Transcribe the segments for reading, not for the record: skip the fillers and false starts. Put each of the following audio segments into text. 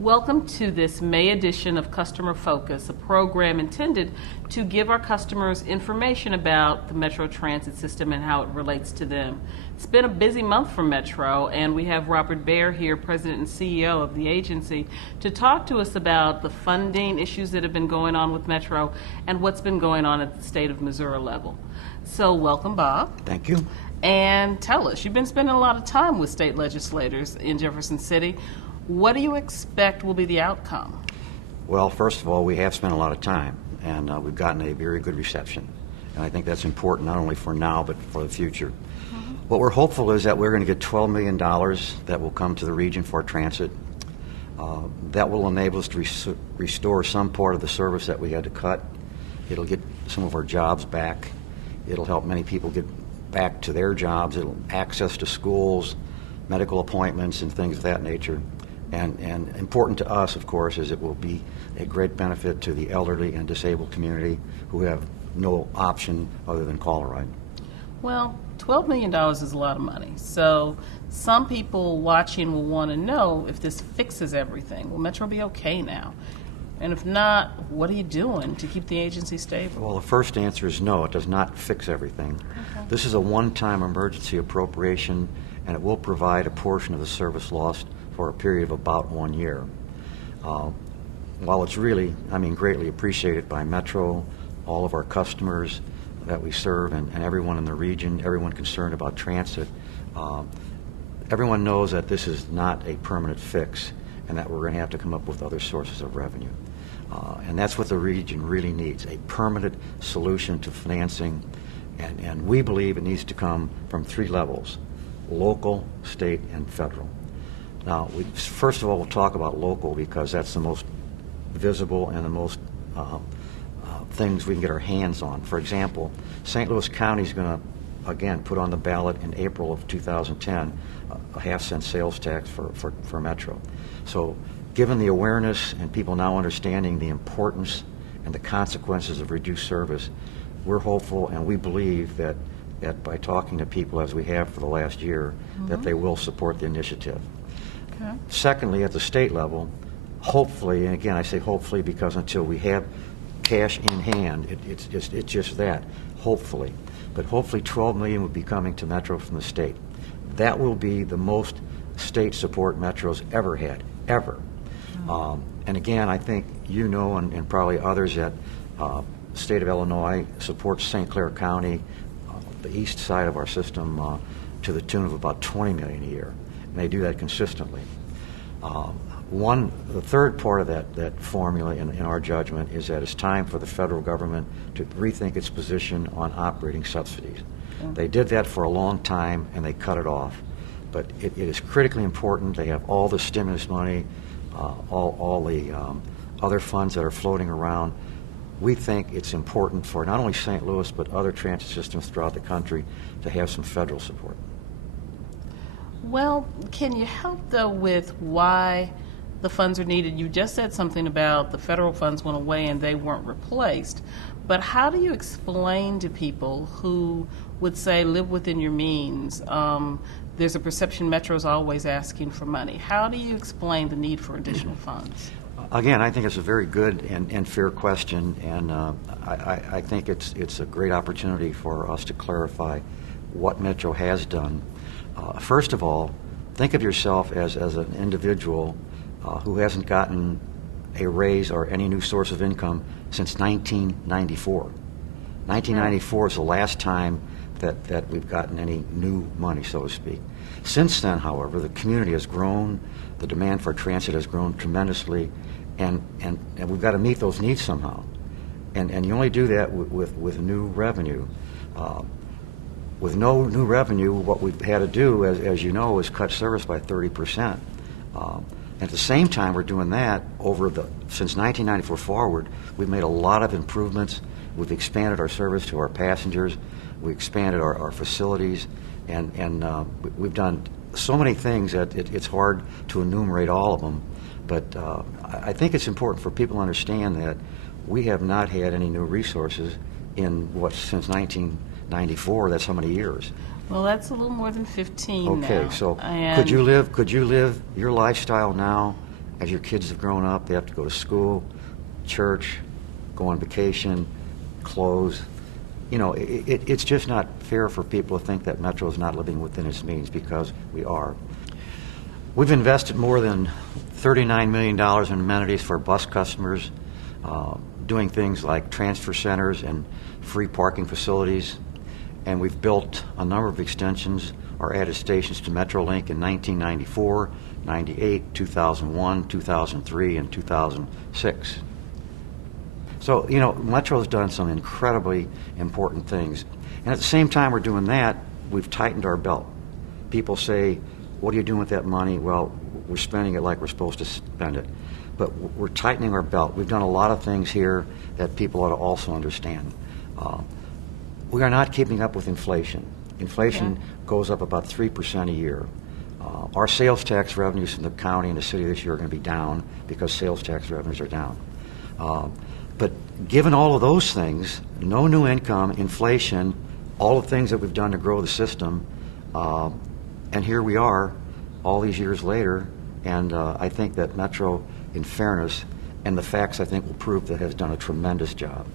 Welcome to this May edition of Customer Focus, a program intended to give our customers information about the Metro Transit system and how it relates to them. It's been a busy month for Metro, and we have Robert Baer here, President and CEO of the agency, to talk to us about the funding issues that have been going on with Metro and what's been going on at the state of Missouri level. So welcome, Bob. Thank you. And tell us, you've been spending a lot of time with state legislators in Jefferson City. What do you expect will be the outcome? Well, first of all, we have spent a lot of time, and we've gotten a very good reception. And I think that's important not only for now, but for the future. What we're hopeful is that we're going to get $12 million that will come to the region for transit. That will enable us to restore some part of the service that we had to cut. It'll get some of our jobs back. It'll help many people get back to their jobs. It'll access to schools, medical appointments, and things of that nature. And important to us, of course, is it will be a great benefit to the elderly and disabled community who have no option other than call a ride. Well, $12 million is a lot of money. So some people watching will want to know if this fixes everything. Will Metro be okay now? And if not, what are you doing to keep the agency stable? Well, the first answer is no, it does not fix everything. Okay. This is a one-time emergency appropriation, and it will provide a portion of the service lost for a period of about 1 year. While it's really, greatly appreciated by Metro, all of our customers that we serve, and everyone in the region, everyone concerned about transit, everyone knows that this is not a permanent fix and that we're going to have to come up with other sources of revenue. And that's what the region really needs, a permanent solution to financing, and we believe it needs to come from three levels: local, state, and federal. Now, first of all, we'll talk about local because that's the most visible and the most things we can get our hands on. For example, St. Louis County is going to, again, put on the ballot in April of 2010 a half-cent sales tax for Metro. So given the awareness and people now understanding the importance and the consequences of reduced service, we're hopeful and we believe that by talking to people as we have for the last year, that they will support the initiative. Okay. Secondly, at the state level, hopefully, and again I say hopefully because until we have cash in hand, it's just that, hopefully. But hopefully $12 million will be coming to Metro from the state. That will be the most state support Metro's ever had, ever. And again, I think you know, and probably others, that the state of Illinois supports St. Clair County, the east side of our system, to the tune of about $20 million a year. And they do that consistently. The third part of that formula in our judgment is that it's time for the federal government to rethink its position on operating subsidies. They did that for a long time and they cut it off. But it is critically important. They have all the stimulus money, all the other funds that are floating around. We think it's important for not only St. Louis but other transit systems throughout the country to have some federal support. Well, can you help, though, with why the funds are needed? You just said something about the federal funds went away and they weren't replaced. But how do you explain to people who would say, live within your means? There's a perception Metro's always asking for money. How do you explain the need for additional funds? Again, I think it's a very good and fair question, and I think it's a great opportunity for us to clarify what Metro has done. First of all, think of yourself as an individual who hasn't gotten a raise or any new source of income since 1994. 1994 is the last time that we've gotten any new money, so to speak. Since then, however, the community has grown, the demand for transit has grown tremendously, and we've got to meet those needs somehow. And you only do that with new revenue. With no new revenue, what we've had to do, as you know, is cut service by 30%. At the same time we're doing that, since 1994 forward, we've made a lot of improvements. We've expanded our service to our passengers. We expanded our facilities, and we've done so many things that it's hard to enumerate all of them. But I think it's important for people to understand that we have not had any new resources since 1994. That's how many years? Well, that's a little more than 15 now. Okay, so could you live your lifestyle now as your kids have grown up, they have to go to school, church, go on vacation, clothes. It's just not fair for people to think that Metro is not living within its means, because we are. We've invested more than $39 million in amenities for bus customers, doing things like transfer centers and free parking facilities. And we've built a number of extensions or added stations to Metrolink in 1994, 98, 2001, 2003, and 2006. So, Metro's done some incredibly important things. And at the same time we're doing that, we've tightened our belt. People say, what are you doing with that money? Well, we're spending it like we're supposed to spend it. But we're tightening our belt. We've done a lot of things here that people ought to also understand. We are not keeping up with inflation. Inflation goes up about 3% a year. Our sales tax revenues from the county and the city this year are going to be down because sales tax revenues are down. But given all of those things, no new income, inflation, all the things that we've done to grow the system, and here we are all these years later, and I think that Metro, in fairness, and the facts I think will prove that has done a tremendous job.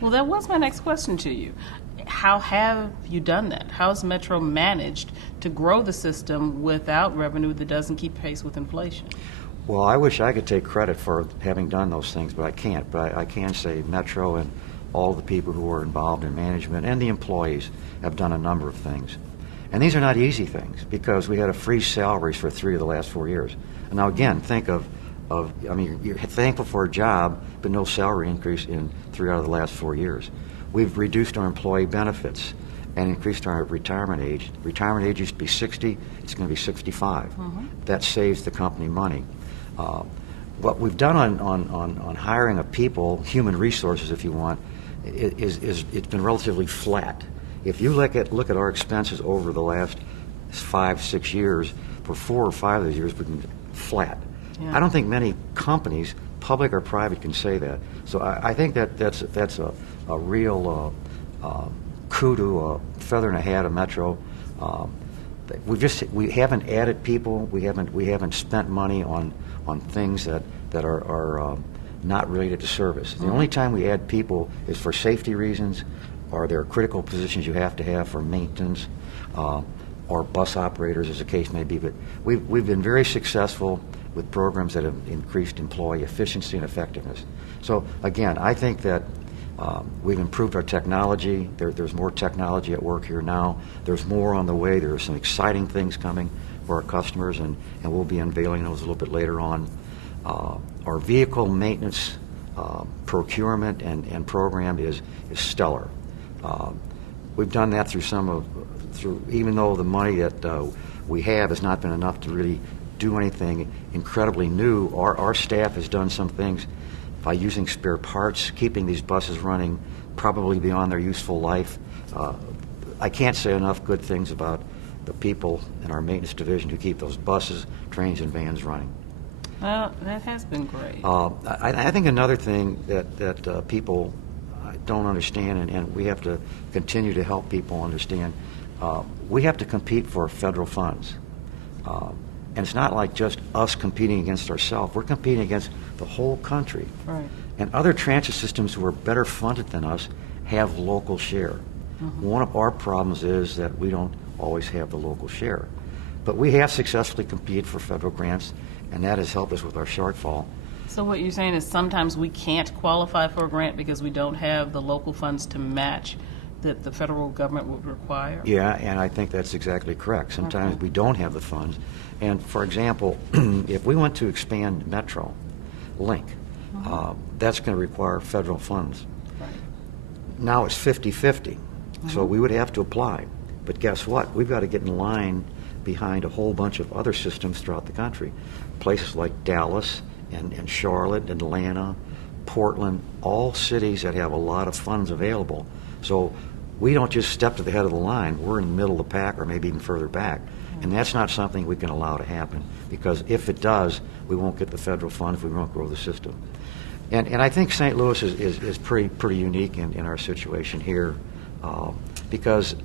Well, that was my next question to you. How have you done that? How has Metro managed to grow the system without revenue that doesn't keep pace with inflation? Well, I wish I could take credit for having done those things, but I can't. But I can say Metro and all the people who are involved in management and the employees have done a number of things. And these are not easy things, because we had to freeze salaries for 3 of the last 4 years. And now again, think of you're thankful for a job, but no salary increase in 3 out of the last 4 years. We've reduced our employee benefits and increased our retirement age. Retirement age used to be 60, it's going to be 65. That saves the company money. What we've done on hiring of people, human resources if you want, is it's been relatively flat. If you look at our expenses over the last 5-6 years, for 4 or 5 of those years we've been flat. Yeah. I don't think many companies, public or private, can say that. So I think that's a real coup, feather in the hat of Metro. We haven't added people. We haven't spent money on things that are not related to service. The only time we add people is for safety reasons, or there are critical positions you have to have for maintenance, or bus operators, as the case may be. But we've been very successful with programs that have increased employee efficiency and effectiveness. So again, I think that we've improved our technology. There's more technology at work here now. There's more on the way. There are some exciting things coming for our customers, and we'll be unveiling those a little bit later on. Our vehicle maintenance procurement and program is stellar. We've done that through even though the money that we have has not been enough to really do anything incredibly new. Our staff has done some things by using spare parts, keeping these buses running probably beyond their useful life. I can't say enough good things about the people in our maintenance division who keep those buses, trains, and vans running. Well, that has been great. I think another thing that people don't understand, and we have to continue to help people understand, we have to compete for federal funds. And it's not like just us competing against ourselves. We're competing against the whole country. Right. And other transit systems who are better funded than us have local share. One of our problems is that we don't always have the local share. But we have successfully competed for federal grants, and that has helped us with our shortfall. So what you're saying is sometimes we can't qualify for a grant because we don't have the local funds to match that the federal government would require? Yeah, and I think that's exactly correct. Sometimes we don't have the funds. And for example, if we want to expand Metro Link, that's going to require federal funds. Right. Now it's 50-50, so we would have to apply. But guess what? We've got to get in line behind a whole bunch of other systems throughout the country. Places like Dallas and Charlotte and Atlanta, Portland, all cities that have a lot of funds available. So we don't just step to the head of the line. We're in the middle of the pack, or maybe even further back. And that's not something we can allow to happen, because if it does, we won't get the federal funds, we won't grow the system. And I think St. Louis is pretty unique in our situation here, because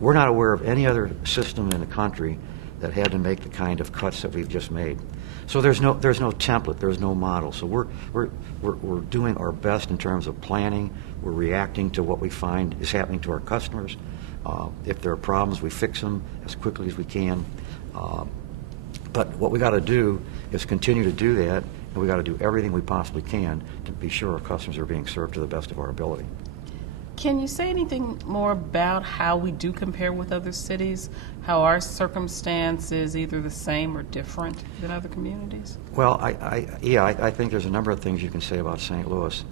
we're not aware of any other system in the country that had to make the kind of cuts that we've just made. So there's no template, there's no model. So we're doing our best in terms of planning. We're reacting to what we find is happening to our customers. If there are problems, we fix them as quickly as we can. But what we got to do is continue to do that, and we got to do everything we possibly can to be sure our customers are being served to the best of our ability. Can you say anything more about how we do compare with other cities? How our circumstance is either the same or different than other communities? Well, I think there's a number of things you can say about St. Louis.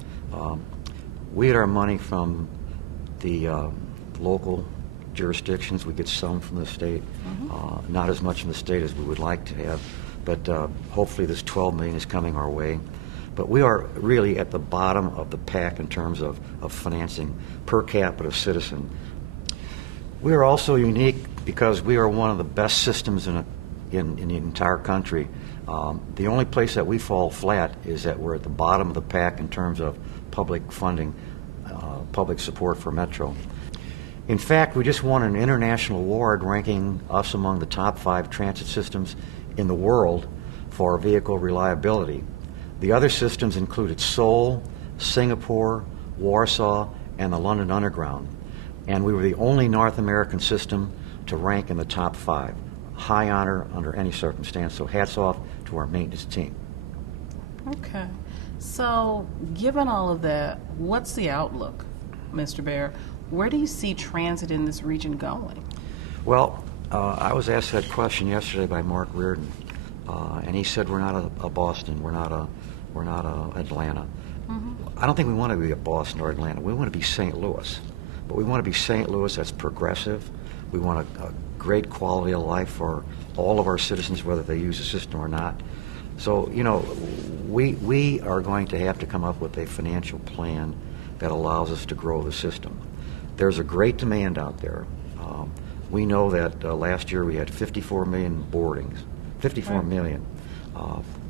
We get our money from the local jurisdictions. We get some from the state, not as much from the state as we would like to have, but hopefully this $12 million is coming our way. But we are really at the bottom of the pack in terms of financing per capita citizen. We are also unique because we are one of the best systems in the entire country. The only place that we fall flat is that we're at the bottom of the pack in terms of public funding, public support for Metro. In fact, we just won an international award ranking us among the top 5 transit systems in the world for vehicle reliability. The other systems included Seoul, Singapore, Warsaw, and the London Underground. And we were the only North American system to rank in the top 5. High honor under any circumstance, so hats off to our maintenance team. Okay. So, given all of that, what's the outlook, Mr. Bear? Where do you see transit in this region going? Well, I was asked that question yesterday by Mark Reardon, and he said we're not a Boston, we're not a Atlanta. I don't think we want to be a Boston or Atlanta. We want to be St. Louis, but we want to be St. Louis that's progressive. We want a great quality of life for all of our citizens, whether they use the system or not. So, you know, we are going to have to come up with a financial plan that allows us to grow the system. There's a great demand out there. We know that last year we had 54 million boardings, 54 million.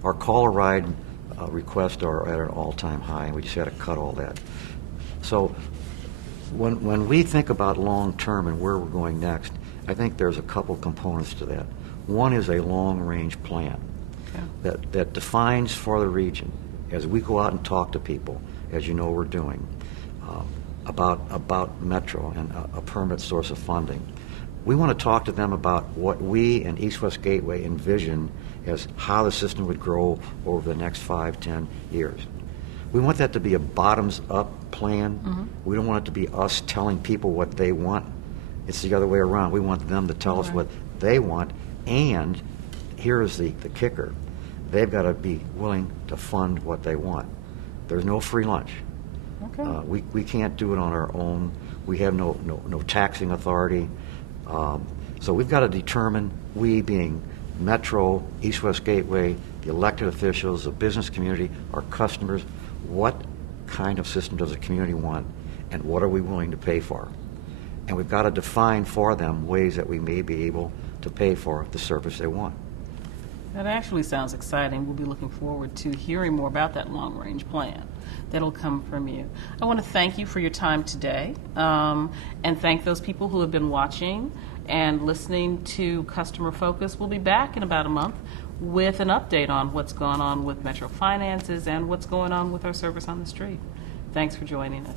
Our call a ride requests are at an all-time high, and we just had to cut all that. So when we think about long-term and where we're going next, I think there's a couple components to that. One is a long-range plan that defines for the region, as we go out and talk to people, as you know we're doing, about Metro and a permanent source of funding. We want to talk to them about what we and East West Gateway envision as how the system would grow over the next 5-10 years. We want that to be a bottoms-up plan. We don't want it to be us telling people what they want. It's the other way around. We want them to tell us what they want, and here is the kicker. They've got to be willing to fund what they want. There's no free lunch. We can't do it on our own. We have no taxing authority. So we've got to determine, we being Metro, East West Gateway, the elected officials, the business community, our customers, what kind of system does the community want, and what are we willing to pay for? And we've got to define for them ways that we may be able to pay for the service they want. That actually sounds exciting. We'll be looking forward to hearing more about that long-range plan that'll come from you. I want to thank you for your time today, and thank those people who have been watching and listening to Customer Focus. We'll be back in about a month with an update on what's going on with Metro Finances and what's going on with our service on the street. Thanks for joining us.